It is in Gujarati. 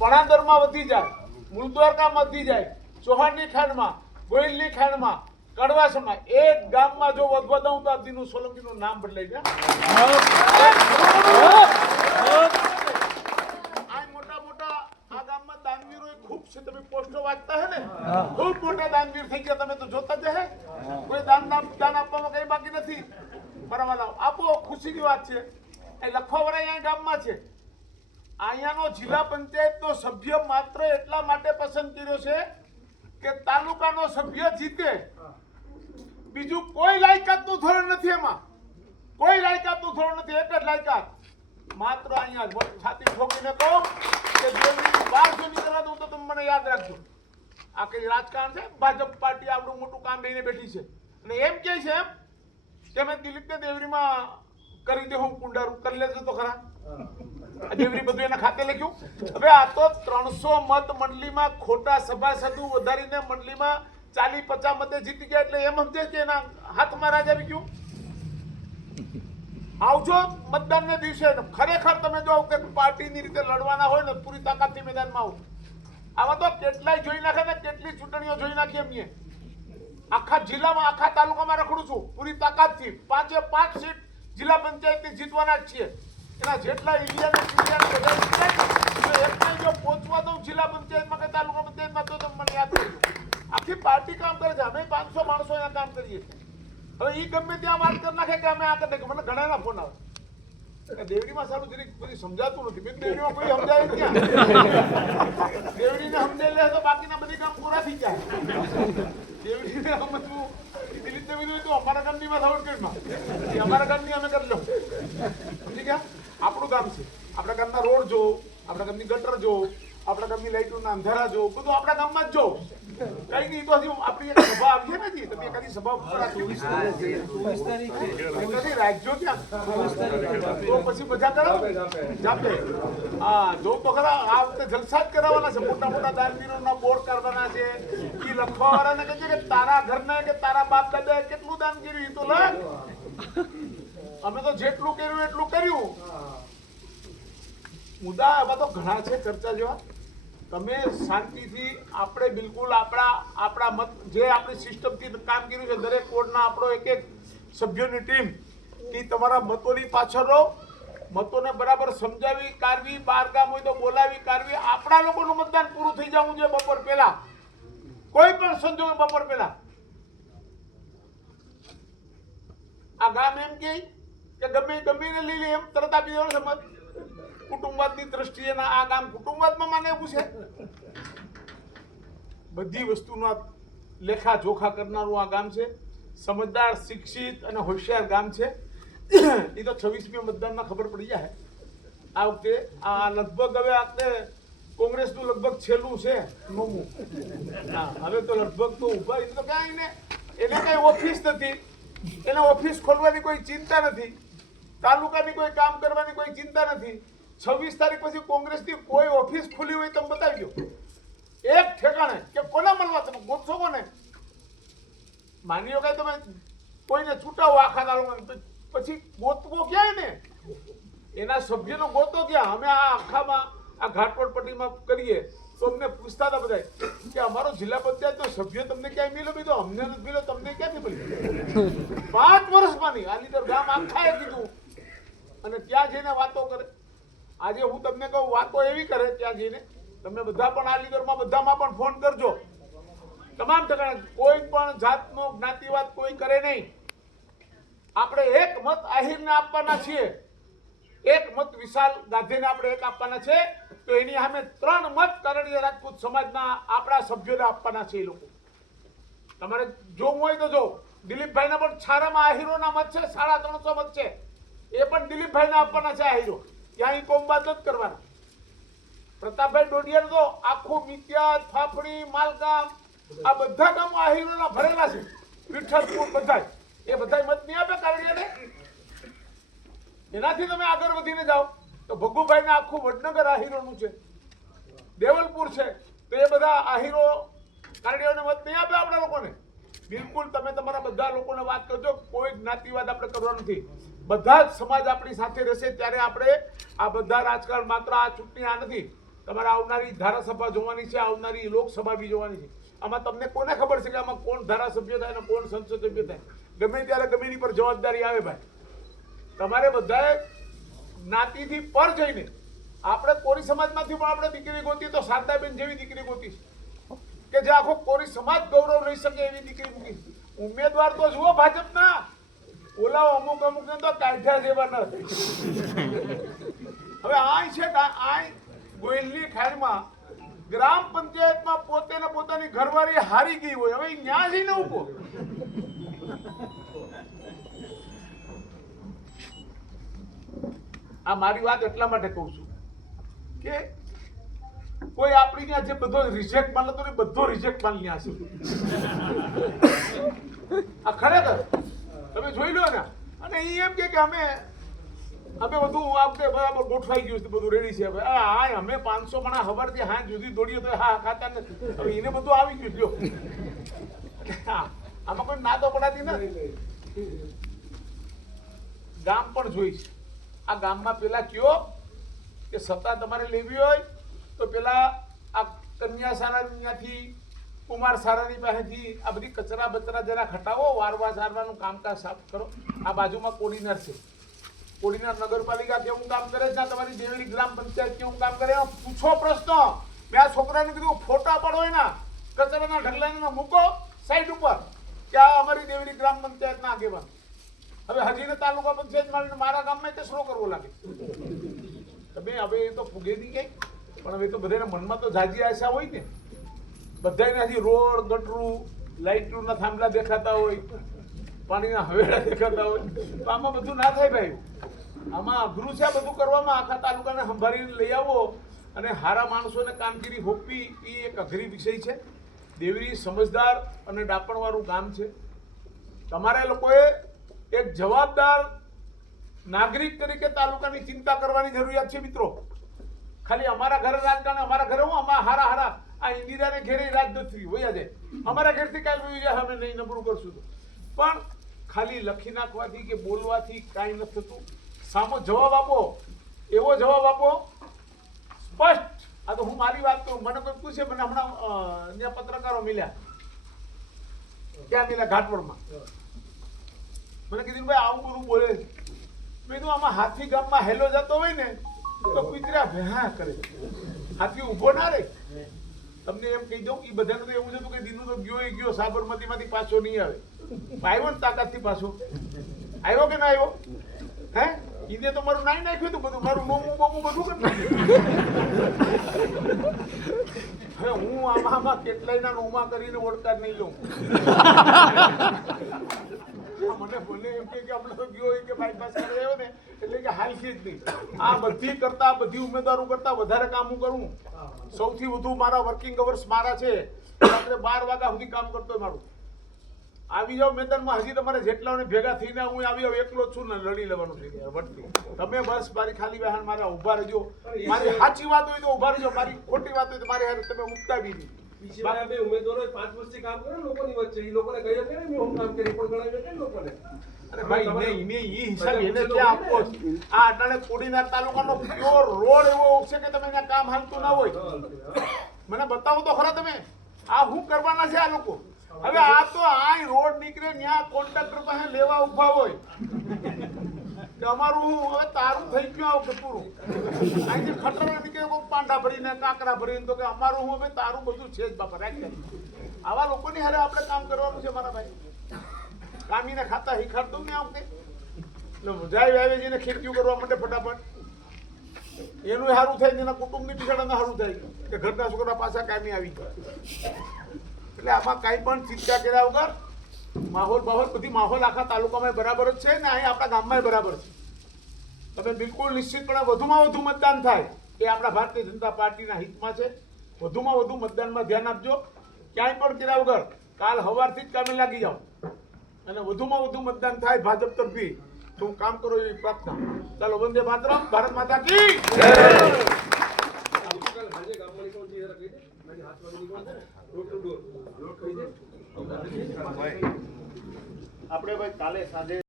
પણાદરમાં વધી જાય, મૂળદ્વારકામાં વધી જાય, ચૌહાણની ખાંડમાં, ગોહિલની ખાંડમાં, કડવાસમાં, એક ગામમાં જો વધવા દઉં તો દીનુ સોલંકીનું નામ બદલાઈ જાય. આ મોટા મોટા આ ગામમાં દાનવીરો ખૂબ છે. તમે પોસ્ટો વાંચતા હે ને, ખૂબ મોટા દાનવીર થઈ ગયા. તમે તો જોતા જ હે. કોઈ દાન આપવામાં કઈ બાકી નથી. બરાબર, આપો, ખુશીની વાત છે. એ લખોવરા અહીંયા ગામમાં છે. અહીંયાનો જિલ્લા પંચાયતનો સભ્ય માત્ર એટલા માટે પસંદ કર્યો છે કે તાલુકાનો સભ્ય જીતે. બીજું કોઈ લાયકાતનું ધોરણ નથી. એમાં કોઈ લાયકાતનું ધોરણ નથી. એક જ લાયકાત માત્ર અહીંયા છાતી ઠોકીને કહું કે દેવની બહાર જો નીકળવા દઉં તો તમે મને યાદ રાખજો. આ કઈ રાજકારણ છે? ભાજપ પાર્ટી આવડું મોટું કામ લઈને બેઠી છે અને એમ કે છે એમ કે મેં દિલીપને દેવરીમાં કરી દે, હું કુંડારું કરી લેજો તો ખરા. દેવરી બધું એના ખાતે લખ્યું. હવે આ તો 300 મત મંડળીમાં ખોટા સભાસદો વધારીને મંડળીમાં 40-50 મતે જીતી ગયા. એટલે એમ સમજે કે એના હાથમાં રાજ આવી ગયું. આવજો મતદાનને દિવસે. ખરેખર તમે જો કે પાર્ટીની રીતે લડવાના હોય ને પૂરી તાકાતથી મેદાનમાં આવો. આવા તો કેટલાય જોઈ નાખે ને, કેટલી ચૂંટણીઓ જોઈ નાખી એમની. આખા જિલ્લામાં, આખા તાલુકામાં રખડું છું પૂરી તાકાતથી. 5 સીટ જિલ્લા પંચાયતની જીતવાના જ છીએ. એના જેટલા ઇન્ડિયાના જો પહોંચવા દઉં જિલ્લા પંચાયતમાં કે તાલુકા પંચાયતમાં તો તમે મને યાદ કરજો. આખી પાર્ટી કામ કરે છે. અમે 500 માણસો અહીંયા કામ કરીએ છીએ. હવે એ ગમે ત્યાં વાત કરી નાખે કે અમે આ કરી નાખીએ. મને ઘણાના ફોન આવે દેવડીમાં સારું જરીક બધી સમજાતું નથી. બેન દેવડીમાં કોઈ સમજાય ક્યાં? દેવડીને સમજાઈ લે તો બાકીના બધી કામ પૂરા થઈ જાય. દેવડીને સમજવું દિલીપ દેવી તો અમારા ગામની માં ખબર કેમ અમારા ગામની અમે કરી લઉં. સમજી ગયા? આપણું ગામ છે. આપણા ગામના રોડ જો, આપણા ગામની ગટર જો, આપણા ગામની લાઈટોના અંધારા જો, બધું આપણા ગામમાં જ જો. કઈ નહીં તો હજી આપણી એક સભા આવી છે ને, તમે કદી સભા ઉપર રાખજો ક્યાં તો પછી મજા કરો જાતે. હા, જો તો ખરા આ વખતે જલસા જ કરાવવાના છે. મોટા મોટા દાનવીરોના બોર્ડ કરવાના છે. એ લખવાવાળાને કહે છે કે તારા ઘરને કે તારા બાપ દાદાએ કેટલું દાન કર્યું એ તો લખ. અમે તો જેટલું કર્યું એટલું કર્યું. મુદ્દા એવા તો ઘણા છે ચર્ચા જેવા. તમે શાંતિથી આપણે બિલકુલ આપણા મત જે આપણી સિસ્ટમથી કામ કર્યું છે, દરેક વોર્ડના આપણો એક સભ્યોની ટીમ એ તમારા મતોની પાછળ રહો. મતોને બરાબર સમજાવી કાઢવી, બાર ગામ હોય તો બોલાવી કાઢવી. આપણા લોકોનું મતદાન પૂરું થઈ જવું જોઈએ બપોર પહેલા. કોઈ પણ સંજોગે બપોર પહેલા. આ ગામ એમ કે ગમે ને લઈ લે એમ તરત આપી દેવાનો છે મત. કુટુંબવાદની દ્રષ્ટિએ આ ગામ કુટુંબવાદમાં માને એવું છે? બધી વસ્તુનો લેખા જોખા કરનારું આ ગામ છે. સમજદાર, શિક્ષિત અને હોશિયાર ગામ છે. એ તો 26મી મતદાનમાં ખબર પડી જાય. આ વખતે આ લગભગ હવે આપણે કોંગ્રેસનું લગભગ છેલ્લું છે 9મું. હા, હવે તો લગભગ તો ઉભા તો ક્યાંય ને એને કઈ ઓફિસ નથી. એને ઓફિસ ખોલવાની કોઈ ચિંતા નથી. તાલુકાની કોઈ કામ કરવાની કોઈ ચિંતા નથી. 26 તારીખ પછી કોંગ્રેસની કોઈ ઓફિસ ખુલી હોય તમે બતાવી દો એક ઠેકાણે કે કોને મળવા તમે ગોતશો કોને? માની લો કે તમે કોઈને છૂટાવો આખા તાલુકામાં, પછી ગોતવો ક્યાંય ને એના સભ્યનો ગોતો ક્યાં? અમે આ આખામાં આ ઘાટોડ પટ્ટીમાં કરીએ તો અમને પૂછતા હતા બધા કે અમારો જિલ્લા પંચાયતનો સભ્ય તમને ક્યાંય મિલો? બીજો અમને નથી મિલો, તમને ક્યાંથી મળ્યો? 5 વર્ષમાં નહીં. આ લીધે ગામ આખાએ કીધું અને ત્યાં જઈને વાતો કરે. આજે હું તમને કહું વાતો એવી કરે ત્યાં જઈને તમે બધા પણ આ લીડરમાં બધામાં પણ ફોન કરજો. તમામ ઠેકાણે કોઈ પણ જાતનો જ્ઞાતિવાદ કોઈ કરે નહીં. આપણે એક મત આહિરને આપવાના છીએ. એક મત વિશાલ ગાંધીને આપણે એક આપવાના છે. તો એની સામે 3 મત કરણીય રાજપૂત સમાજના આપણા સભ્યોને આપવાના છે. એ લોકો તમારે જોવું હોય તો જો. દિલીપભાઈના પણ છારામાં આહિરોના મત છે. 350 મત છે. એ પણ દિલીપભાઈને આપવાના છે આહિરો. ત્યાં કોમબાદ જ કરવાના. પ્રતાપભાઈ ડોડિયાનું તો આખું મિત્યાદ, ફાફડી, માલગામ આ બધા ગામો આહિરોના ભરેલા છે. વિઠ્ઠલપુર બધા એ બધા મત નહીં આપે કારણિયાને. એનાથી તમે આગળ વધીને જાઓ તો ભગુભાઈને આખું વડનગર આહિરોનું છે. દેવલપુર છે તો એ બધા આહિરો કારણિયાને મત નહીં આપે આપણા લોકોને. બિલકુલ તમે તમારા બધા લોકોને વાત કરજો. કોઈ જ્ઞાતિવાદ આપણે કરવાનો નથી. બધા જ સમાજ આપણી સાથે રહેશે ત્યારે આપણે આ બધા રાજકારણ માત્ર આ ચૂંટણી આ નથી. તમારે આવનારી ધારાસભા જોવાની છે, આવનારી લોકસભા બી જોવાની છે. આમાં તમને કોને ખબર છે કે આમાં કોણ ધારાસભ્ય થાય અને કોણ સંસદ સભ્ય થાય? ગમે ત્યારે ગમે એની પર જવાબદારી આવે ભાઈ. તમારે બધાએ જ્ઞાતિથી પર જઈને, આપણે કોરી સમાજમાંથી પણ આપણે દીકરી ગોતી તો શારદાબેન જેવી દીકરી ગોતી કે જે આખો કોરી સમાજ ગૌરવ લઈ શકે એવી દીકરી મૂકી. ઉમેદવાર તો જુઓ ભાજપના, ઓલા અમુક ને તો કાઢ્યા જેવા ન. હવે આય છે આય ગોયલની ખાડીમાં ગ્રામ પંચાયતમાં પોતે ને પોતાની ઘરવાળી હારી ગઈ હોય, હવે ન્યા જઈને ઉભો. આ મારી વાત એટલા માટે કહું છું કે કોઈ આપણી ત્યાં જે બધો રિજેક્ટ માન લેતો ને બધો રિજેક્ટ માન લ્યા છે. આ ખરેખર તમે જોઈ લો ને. અને એ એમ કે અમે બધું આપણે બરાબર ગોઠવાઈ ગયું છે, બધું રેડી છે. હવે હા અમે 500 મણા હવારથી હા જુદી દોડીએ તો હા ખાતા નથી. હવે એને બધું આવી ગયું લ્યો. આમાં કોઈ ના તો પડાતી નથી. ગામ પણ જોઈશ. આ ગામમાં પેલા કયો કે સત્તા તમારે લેવી હોય તો પેલા આ કન્યા સારાથી કુમાર સારાની પાસેથી આ બધી કચરા બચરા જરા હટાવો, વારવા સારવાનું કામકાજ સાફ કરો. આ બાજુમાં કોડીનાર છે, કોડીનાર નગરપાલિકા કેવું કામ કરે છે, તમારી દેવરી ગ્રામ પંચાયત કેવું કામ કરે, પૂછો પ્રશ્ન. મેં આ છોકરાને કીધું ફોટા પાડો એના કચરાના ઢગલાને મૂકો સાઈડ ઉપર કે આ અમારી દેવરી ગ્રામ પંચાયતના આગેવાન. હવે હજીને તાલુકા પંચાયત માં મારા ગામમાં કચરો કરવો લાગે. તમે હવે એ તો ફૂગે નહીં કઈ, પણ હવે તો બધાના મનમાં તો જાજી આશા હોય ને. બધાને હજી રોડ ગટરું લાઇટના થાંભલા દેખાતા હોય, પાણીના હવેડા દેખાતા હોય, તો આમાં બધું ના થાય ભાઈ. આમાં અઘરું છે બધું કરવામાં. આખા તાલુકાને સંભાળીને લઈ આવો અને હારા માણસોને કામગીરી હોપવી એ એક અઘરી વિષય છે. દેવરી સમજદાર અને ડાપણવાળું ગામ છે. તમારે લોકોએ એક જવાબદાર નાગરિક તરીકે તાલુકાની ચિંતા કરવાની જરૂરિયાત છે મિત્રો. ખાલી અમારા ઘરે રાજકારણ, અમારા ઘરે હું અમારા હારા આ ઇન્દિરાને ઘેરે રાજદૂતથી વયા જાય, અમારા ઘેરથી કાંઈ વયું જાય, અમે નહીં નબળું કરશું તો. પણ ખાલી લખી નાખવાથી કે બોલવાથી કાંઈ નથી થતું. સામો જવાબ આપો, એવો જવાબ આપો સ્પષ્ટ. આ તો હું મારી વાત કરું. મને કોઈ પૂછે, મને હમણાં ત્યાં પત્રકારો મળ્યા, ક્યાં મળ્યા? ઘાટવડમાં. મને કીધું ભાઈ આવું બધું બોલે છે. મેં કીધું આમાં હાથી ગામમાં હેલો જતો હોય ને તો કુતરા ભેહા કરે, હાથી ઉભો ના રહે. તમને એમ કહી દઉં એ બધાને તો એવું હતું કે દીનું તો ગયો સાબરમતીમાંથી પાછો નહીં આવે. આવ્યો ને તાકાતથી પાછો આવ્યો કે ના આવ્યો? હે એને તો મારું નાઈ નાખ્યું હતું બધું, મારું નોમું બોમું બધું કરી નાખ્યું. હવે હું આમાં કેટલાયના નોમા કરીને ઓળખાણ નહીં લઉં. મને બોલે એમ કે આપણે તો ગયો કે બાયપાસ કરી આવ્યો ને એટલે કે હાલ છે જ નહીં. આ બધી કરતા બધી ઉમેદવારો કરતા વધારે કામ હું કરું. સૌથી વધુ મારા વર્કિંગ અવર્સ મારા છે. રાત્રે 12 વાગ્યા સુધી કામ કરતો હોય મારું. આવી જાવ મેદાનમાં, હજી તમારે જેટલાને ભેગા થઈને હું આવી જાવ, એકલો જ છું ને લડી લેવાનું થઈ ગયા વટતી. તમે બસ મારી ખાલી વાહન મારા ઉભા રહેજો. મારી સાચી વાત હોય તો ઉભા રહેજો, મારી ખોટી વાત હોય તો મારી હારે તમે ઉગતાવી નહીં. ઉમેદવારો 5 વર્ષથી કામ કરે લોકોની વચ્ચે, એ લોકોને કહ્યું કે મેં હું કામ કરી પણ ગણાવ્યું કે લોકોને. અરે ભાઈ એને એ હિસાબ એને ક્યાં આપવો? આ અટાણે કોડીનાર તાલુકાનો પ્યોર રોડ એવો છે કે તમે ત્યાં કામ હાલતું ના હોય. મને બતાવો તો ખરા તમે આ શું કરવાના છે આ લોકો. હવે આ તો આ રોડ નીકળે ત્યાં કોન્ટ્રાક્ટર પાસે લેવા ઉભા હોય કે અમારું હવે તારું થઈ ગયું આ વખત પૂરું. અહીંથી ખટરા નીકળે કોઈ પાંડા ભરીને કાંકરા ભરીને તો કે અમારું હું હવે તારું બધું છે જ બાપા રાખ. આવા લોકોની હારે આપણે કામ કરવાનું છે મારા ભાઈ. કામીને ખાતા શીખાડ દઉં ને આ વખતે જાય વાવેજીને ખેતીઓ કરવા માટે ફટાફટ એનું સારું થાય, એના કુટુંબની બિચારાને સારું થાય કે ઘરના છોકરા પાછા કામી આવી ગયા. એટલે આમાં કાંઈ પણ ચિંતા કર્યા વગર માહોલ બધી માહોલ આખા તાલુકામાં બરાબર જ છે ને અહીં આપણા ગામમાં બરાબર છે. તમે બિલકુલ નિશ્ચિતપણે વધુમાં વધુ મતદાન થાય એ આપણા ભારતીય જનતા પાર્ટીના હિતમાં છે. વધુમાં વધુ મતદાનમાં ધ્યાન આપજો. ક્યાંય પણ કર્યા વગર કાલ સવારથી જ કામે લાગી જાઓ અને વધુમાં વધુ મતદાન થાય ભાજપ તરફી તો હું કામ કરો એવી પ્રાર્થના. ચાલો વંદે માતરમ, ભારત માતા કી જય. આપણે ભાઈ કાલે સાંજે